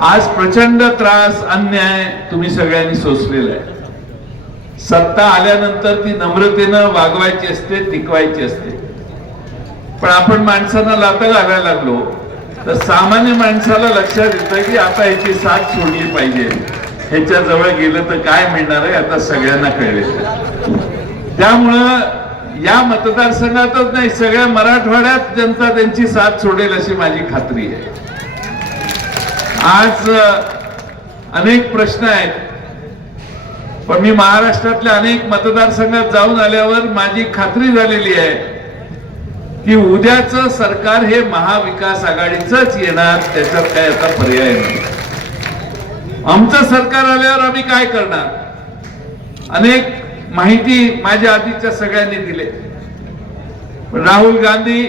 आज प्रचंड त्रास अन्याय तुम्ही सगळ्यांनी सोसलेला आहे. सत्ता आल्यानंतर ती नम्रतेनं वागवायची असते टिकवायची असते. पण आपण माणसांना लाता घालायला लागलो. तर सामान्य माणसाला लक्षात येतं की आता याची साथ सोडली पाहिजे. ह्याच्या जवळ गेलं तर काय मिळणार आहे आता सगळ्यांना कळले. त्यामुळं या मतदारसंघातच नाही सगळ्या मराठवाड्यात जनता त्यांची साथ सोडेल अशी माझी खात्री आहे. आज अनेक प्रश्न आहेत. पण मी महाराष्ट्रातल्या अनेक मतदारसंघात जाऊन आल्यावर माझी खात्री झालेली आहे की उद्याच सरकार हे महाविकास आघाडीच येणार त्याच्यात काय आता पर्याय नाही. आमचं सरकार आल्यावर आम्ही काय करणार? अनेक माहिती माझ्या आधीच्या सगळ्यांनी दिले. राहुल गांधी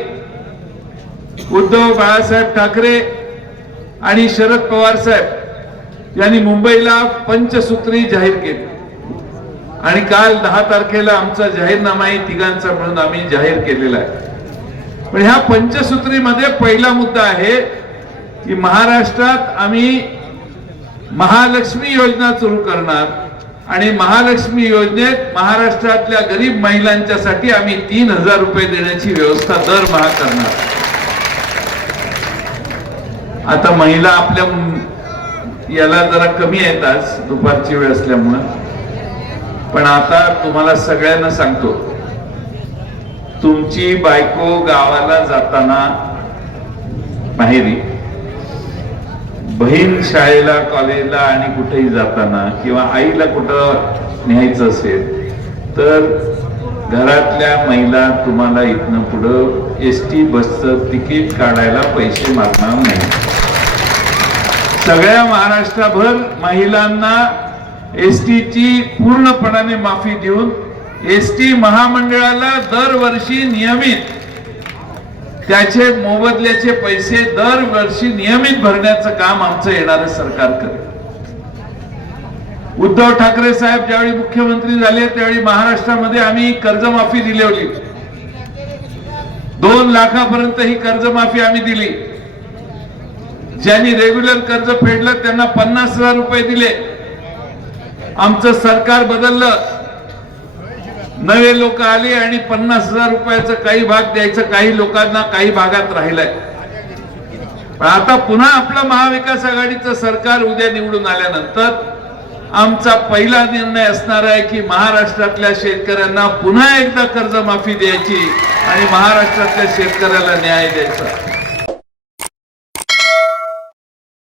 उद्धव बाळासाहेब ठाकरे आणि शरद पवार साहेब यांनी मुंबईला पंचसूत्री जाहीर केली. आणि काल दहा तारखेला आमचा जाहीरनामाही तिघांचा म्हणून आम्ही जाहीर केलेला आहे. पण ह्या पंचसूत्रीमध्ये पहिला मुद्दा आहे की महाराष्ट्रात आम्ही महालक्ष्मी योजना सुरू करणार आणि महालक्ष्मी योजनेत महाराष्ट्रातल्या गरीब महिलांच्यासाठी आम्ही तीन हजार रुपये देण्याची व्यवस्था दरमहा करणार. आता महिला आपल्या याला जरा कमी आहेत आज दुपारची वेळ असल्यामुळं. पण आता तुम्हाला सगळ्यांना सांगतो तुमची बायको गावाला जाताना माहेरी बहीण शाळेला कॉलेजला आणि कुठेही जाताना किंवा आईला कुठं न्यायचं असेल तर घरातल्या महिला तुम्हाला इथनं पुढं एस टी बसचं तिकीट काढायला पैसे मागणार नाही सगळ्या महाराष्ट्राभर महिलांना एस ची पूर्णपणाने माफी देऊन एस टी महामंडळाला दरवर्षी नियमित त्याचे मोबदल्याचे पैसे दरवर्षी नियमित भरण्याचं काम आमचं येणारं सरकार करेल. उद्धव ठाकरे साहेब ज्यावेळी मुख्यमंत्री झाले त्यावेळी महाराष्ट्रामध्ये आम्ही कर्जमाफी दिली होती. दोन लाखापर्यंत ही कर्जमाफी आम्ही दिली. ज्यांनी रेग्युलर कर्ज फेडलं त्यांना पन्नास हजार रुपये दिले. आमचं सरकार बदललं. नवे लोक आले आणि पन्नास हजार रुपयाचं काही भाग द्यायचं काही लोकांना काही भागात राहिलंय. पण आता पुन्हा आपलं महाविकास आघाडीचं सरकार उद्या निवडून आल्यानंतर आमचा पहिला निर्णय असणार आहे की महाराष्ट्रातल्या शेतकऱ्यांना पुन्हा एकदा कर्जमाफी द्यायची आणि महाराष्ट्रातल्या शेतकऱ्याला न्याय द्यायचा.